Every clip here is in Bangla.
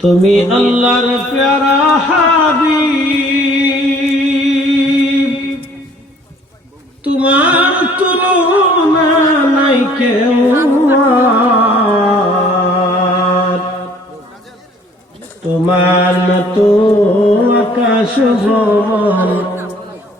তুমি আল্লাহর প্যারা হাবিব তোমার তুলনা নাই কেউ তোমার মতো আকাশ ভ্রমণ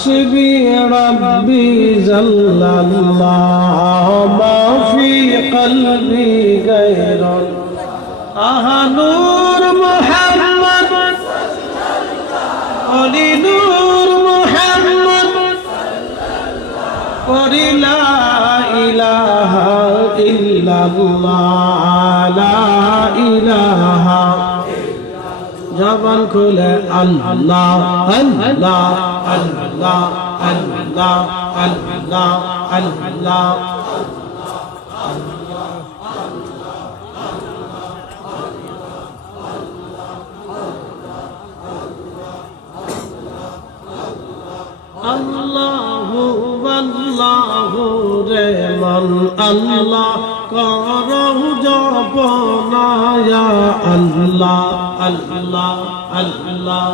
حسبي ربي جل الله ما في قلبي غير آه نور محمد قولي نور محمد قولي لا إله إلا الله لا إله জবান খুলে আল্লাহ আল্লাহ আল্লাহ আল্লাহ আল্লাহ আল্লাহ। আল্লাহ আল্লাহ রে মন আল্লাহ করহ জপনায়া আল্লাহ আল্লাহ আল্লাহ,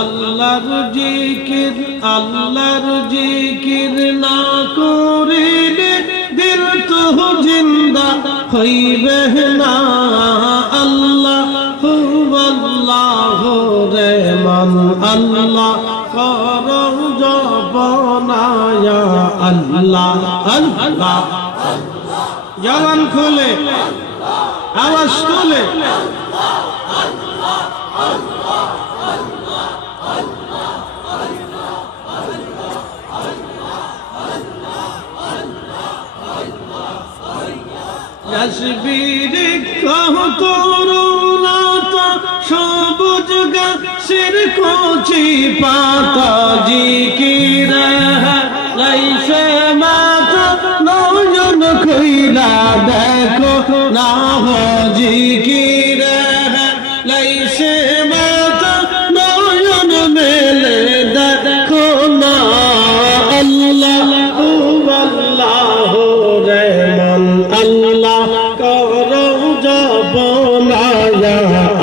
আল্লাহর জিকির আল্লাহর জিকির না করিলে দিল তো জিন্দা হইবে না। আল্লাহ করম জপনায়া আল্লাহ আল্লাহ জবান খুলে আওয়াজ তুলে তসবির করুণাতা সবুজ গাছের কচি পাতা জিকির। লাইসে মাতা নয়ন কইলা দেখো না জিকির। লাইসে মাতা নয়ন মেলে, দেখো না আল্লাহ। আল্লাহ রে মন আল্লাহ।